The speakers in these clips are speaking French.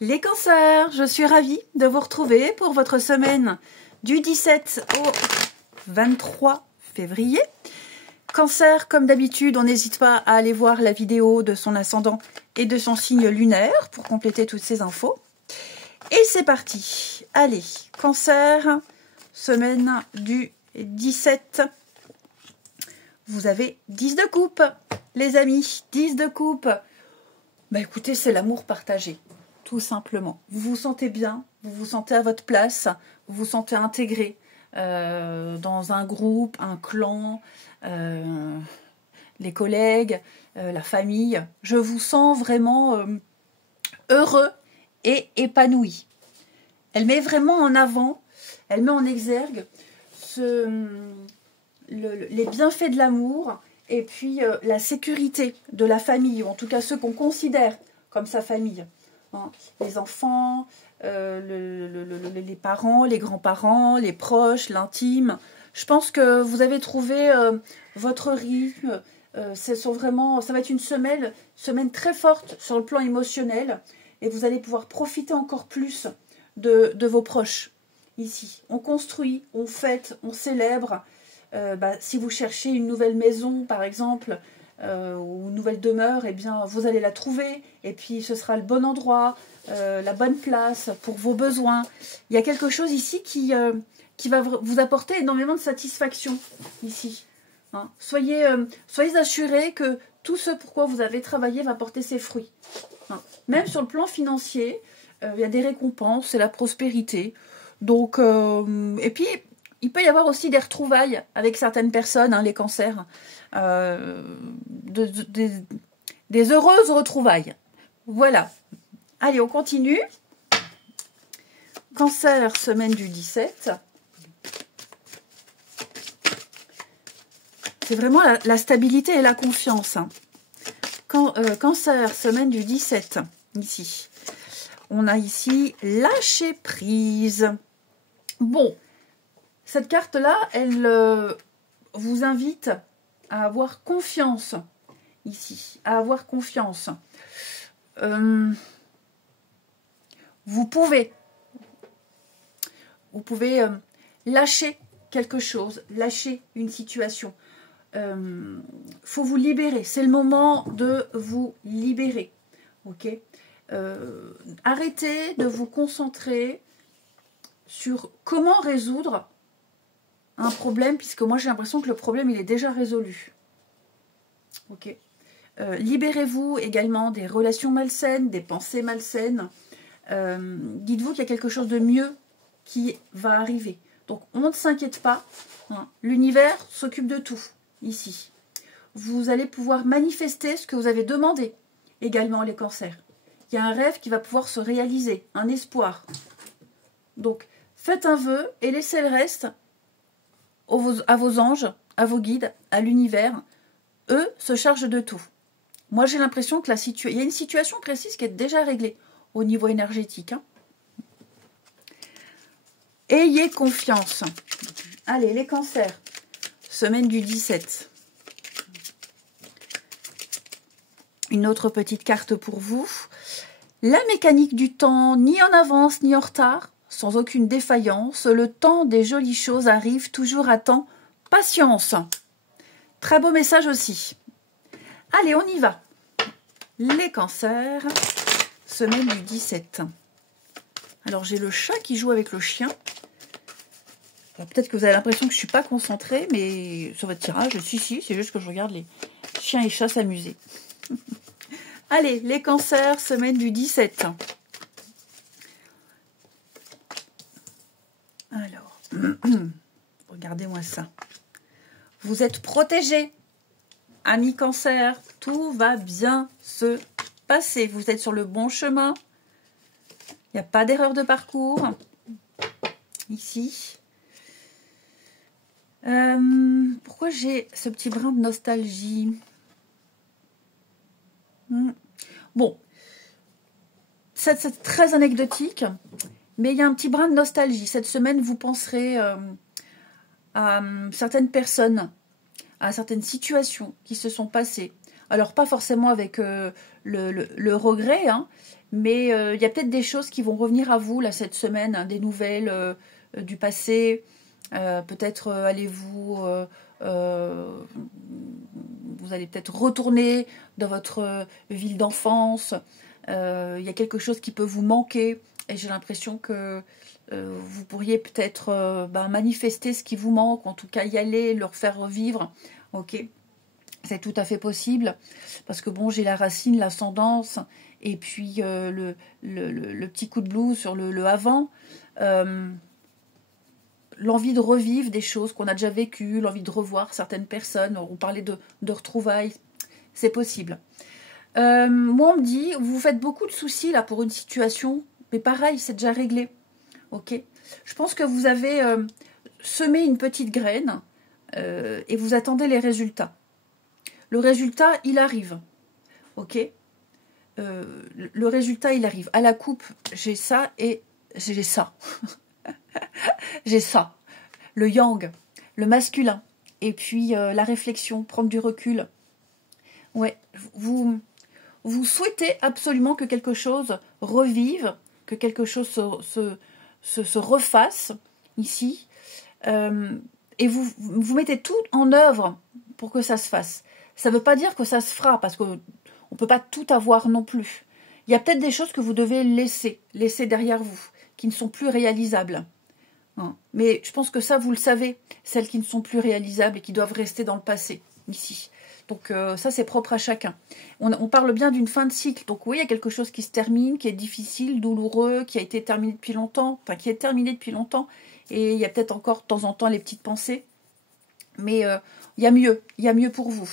Les cancers, je suis ravie de vous retrouver pour votre semaine du 17 au 23 février. Cancer, comme d'habitude, on n'hésite pas à aller voir la vidéo de son ascendant et de son signe lunaire pour compléter toutes ces infos. Et c'est parti. Allez, Cancer, semaine du 17. Vous avez 10 de coupe, les amis, 10 de coupe. Bah écoutez, c'est l'amour partagé, tout simplement. Vous vous sentez bien, vous vous sentez à votre place, vous vous sentez intégré dans un groupe, un clan, les collègues, la famille. Je vous sens vraiment heureux et épanoui. Elle met vraiment en avant, elle met en exergue les bienfaits de l'amour et puis la sécurité de la famille, ou en tout cas ceux qu'on considère comme sa famille. Hein, les enfants, les parents, les grands-parents, les proches, l'intime. Je pense que vous avez trouvé votre rythme. Ça va être une semaine très forte sur le plan émotionnel et vous allez pouvoir profiter encore plus de vos proches. Ici, on construit, on fête, on célèbre. Si vous cherchez une nouvelle maison, par exemple, ou une nouvelle demeure, eh bien, vous allez la trouver. Et puis, ce sera le bon endroit, la bonne place pour vos besoins. Il y a quelque chose ici qui va vous apporter énormément de satisfaction, ici. Hein. Soyez assurés que tout ce pourquoi vous avez travaillé va porter ses fruits. Hein. Même sur le plan financier, il y a des récompenses, c'est la prospérité. Donc, et puis, il peut y avoir aussi des retrouvailles avec certaines personnes, hein, les cancers, des heureuses retrouvailles. Voilà. Allez, on continue. Cancer, semaine du 17. C'est vraiment la stabilité et la confiance. Hein. Cancer, semaine du 17, ici. On a ici lâcher prise. Bon. Cette carte-là, elle vous invite à avoir confiance ici, à avoir confiance. Vous pouvez lâcher quelque chose, lâcher une situation. Faut vous libérer, c'est le moment de vous libérer. Ok. Arrêtez de vous concentrer sur comment résoudre un problème, puisque moi j'ai l'impression que le problème il est déjà résolu. Ok. Libérez-vous également des relations malsaines, des pensées malsaines. Dites-vous qu'il y a quelque chose de mieux qui va arriver. Donc on ne s'inquiète pas. Hein. L'univers s'occupe de tout ici. Vous allez pouvoir manifester ce que vous avez demandé. Également les cancers. Il y a un rêve qui va pouvoir se réaliser, un espoir. Donc faites un vœu et laissez le reste à vos anges, à vos guides, à l'univers. Eux se chargent de tout. Moi, j'ai l'impression que il y a une situation précise qui est déjà réglée au niveau énergétique. Hein. Ayez confiance. Allez, les cancers. Semaine du 17. Une autre petite carte pour vous. La mécanique du temps, ni en avance ni en retard. Sans aucune défaillance, le temps des jolies choses arrive toujours à temps. Patience. Très beau message aussi. Allez, on y va. Les cancers, semaine du 17. Alors, j'ai le chat qui joue avec le chien. Peut-être que vous avez l'impression que je ne suis pas concentrée, mais sur votre tirage, si, c'est juste que je regarde les chiens et chats s'amuser. Allez, les cancers, semaine du 17. Alors, regardez-moi ça. Vous êtes protégés, amis cancer. Tout va bien se passer. Vous êtes sur le bon chemin. Il n'y a pas d'erreur de parcours. Ici. Pourquoi j'ai ce petit brin de nostalgie? Bon. C'est très anecdotique. Mais il y a un petit brin de nostalgie. Cette semaine, vous penserez à certaines personnes, à certaines situations qui se sont passées. Alors, pas forcément avec le regret, hein, Mais il y a peut-être des choses qui vont revenir à vous là cette semaine, hein, des nouvelles du passé. Peut-être allez-vous... vous allez peut-être retourner dans votre ville d'enfance. Il y a quelque chose qui peut vous manquer. Et j'ai l'impression que vous pourriez peut-être manifester ce qui vous manque. En tout cas, y aller, le refaire revivre. Ok, c'est tout à fait possible. Parce que bon, j'ai la racine, l'ascendance. Et puis le petit coup de blues sur le avant. L'envie de revivre des choses qu'on a déjà vécues, l'envie de revoir certaines personnes, on parlait de retrouvailles, c'est possible. Moi, on me dit, vous vous faites beaucoup de soucis là pour une situation, mais pareil, c'est déjà réglé. Ok. Je pense que vous avez semé une petite graine et vous attendez les résultats. Le résultat, il arrive. Ok. Le résultat, il arrive. À la coupe, j'ai ça et j'ai ça. J'ai ça, le yang, le masculin, et puis la réflexion, prendre du recul. Ouais, vous souhaitez absolument que quelque chose revive, que quelque chose se refasse ici, et vous mettez tout en œuvre pour que ça se fasse. Ça ne veut pas dire que ça se fera, parce qu'on ne peut pas tout avoir non plus. Il y a peut-être des choses que vous devez laisser derrière vous, qui ne sont plus réalisables. Mais je pense que ça, vous le savez, celles qui ne sont plus réalisables et qui doivent rester dans le passé, ici. Donc ça, c'est propre à chacun. On parle bien d'une fin de cycle. Donc oui, il y a quelque chose qui se termine, qui est difficile, douloureux, qui a été terminé depuis longtemps, enfin qui est terminé depuis longtemps. Et il y a peut-être encore de temps en temps les petites pensées. Mais il y a mieux pour vous.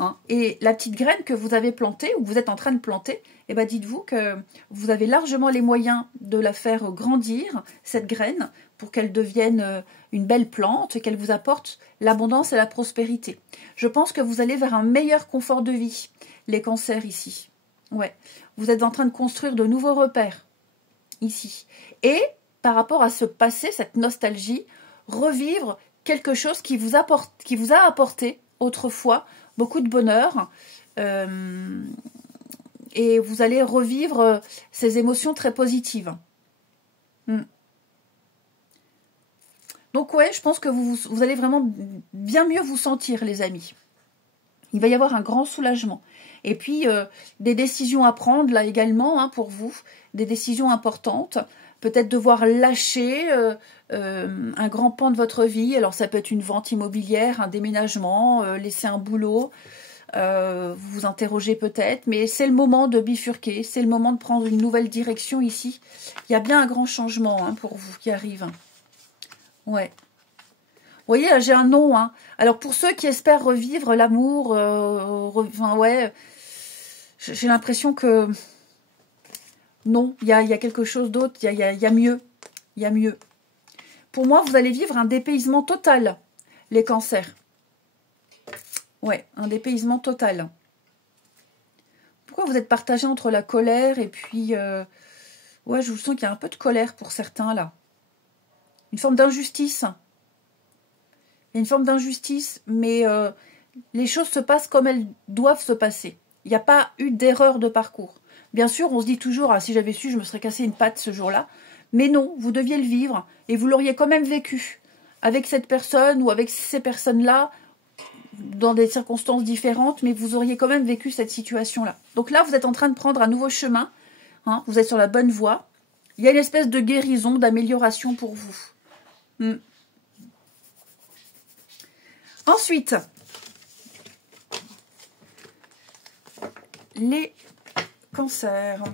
Hein. Et la petite graine que vous avez plantée, ou que vous êtes en train de planter, eh ben dites-vous que vous avez largement les moyens de la faire grandir, cette graine, pour qu'elle devienne une belle plante et qu'elle vous apporte l'abondance et la prospérité. Je pense que vous allez vers un meilleur confort de vie, les cancers ici. Ouais, vous êtes en train de construire de nouveaux repères ici. Et par rapport à ce passé, cette nostalgie, revivre quelque chose qui vous a apporté autrefois beaucoup de bonheur. Et vous allez revivre ces émotions très positives. Donc ouais, je pense que vous allez vraiment bien mieux vous sentir, les amis. Il va y avoir un grand soulagement. Et puis, des décisions à prendre, là également, hein, pour vous, des décisions importantes. Peut-être devoir lâcher un grand pan de votre vie. Alors, ça peut être une vente immobilière, un déménagement, laisser un boulot. Vous vous interrogez peut-être, mais c'est le moment de bifurquer. C'est le moment de prendre une nouvelle direction ici. Il y a bien un grand changement hein, pour vous qui arrive. Ouais. Vous voyez, là, j'ai un nom. Hein. Alors, pour ceux qui espèrent revivre l'amour, enfin, ouais, j'ai l'impression que non, il y a quelque chose d'autre, il y a mieux. Il y a mieux. Pour moi, vous allez vivre un dépaysement total, les cancers. Ouais, un dépaysement total. Pourquoi vous êtes partagé entre la colère et puis... ouais, je vous sens qu'il y a un peu de colère pour certains, là. Une forme d'injustice. Il y a une forme d'injustice, mais les choses se passent comme elles doivent se passer. Il n'y a pas eu d'erreur de parcours. Bien sûr, on se dit toujours, ah, si j'avais su, je me serais cassé une patte ce jour-là. Mais non, vous deviez le vivre et vous l'auriez quand même vécu. Avec cette personne ou avec ces personnes-là, dans des circonstances différentes, mais vous auriez quand même vécu cette situation-là. Donc là, vous êtes en train de prendre un nouveau chemin. Hein, vous êtes sur la bonne voie. Il y a une espèce de guérison, d'amélioration pour vous. Ensuite, les cancers,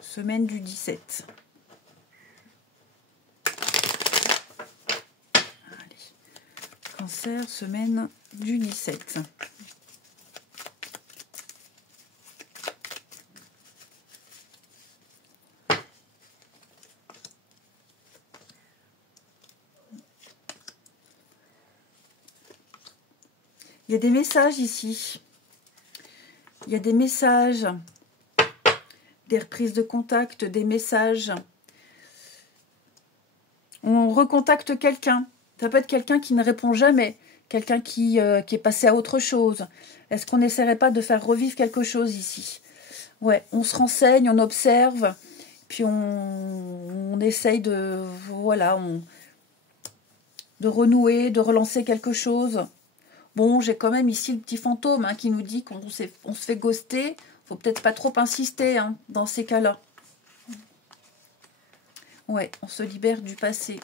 semaine du 17. Allez. Cancer, semaine du 17. Il y a des messages ici. Il y a des messages, des reprises de contact, des messages. On recontacte quelqu'un. Ça peut être quelqu'un qui ne répond jamais. Quelqu'un qui est passé à autre chose. Est-ce qu'on n'essaierait pas de faire revivre quelque chose ici? Ouais, on se renseigne, on observe, puis on essaye de, voilà, de renouer, de relancer quelque chose. Bon, j'ai quand même ici le petit fantôme hein, qui nous dit qu'on se fait ghoster. Faut peut-être pas trop insister hein, dans ces cas-là. Ouais, on se libère du passé.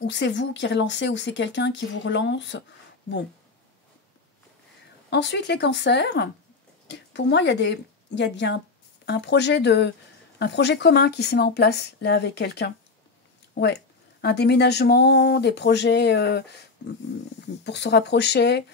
Ou c'est vous qui relancez, ou c'est quelqu'un qui vous relance. Bon. Ensuite, les cancers. Pour moi, il y a un projet commun qui s'est mis en place là avec quelqu'un. Ouais. Un déménagement, des projets pour se rapprocher,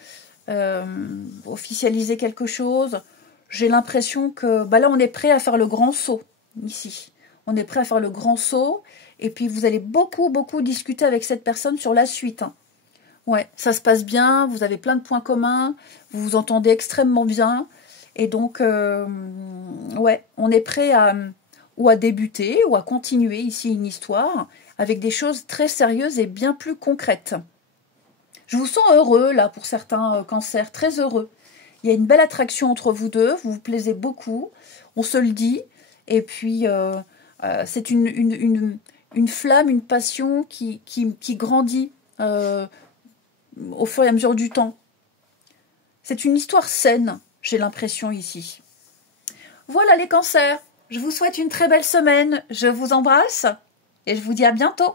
officialiser quelque chose. J'ai l'impression que là, on est prêt à faire le grand saut ici. On est prêt à faire le grand saut. Et puis, vous allez beaucoup, beaucoup discuter avec cette personne sur la suite. Hein. Ouais, ça se passe bien, vous avez plein de points communs, vous vous entendez extrêmement bien. Et donc, ouais, on est prêt à débuter ou à continuer ici une histoire avec des choses très sérieuses et bien plus concrètes. Je vous sens heureux, là, pour certains cancers, très heureux. Il y a une belle attraction entre vous deux, vous vous plaisez beaucoup, on se le dit. Et puis, c'est une flamme, une passion qui grandit au fur et à mesure du temps. C'est une histoire saine, j'ai l'impression ici. Voilà les cancers, je vous souhaite une très belle semaine, je vous embrasse et je vous dis à bientôt.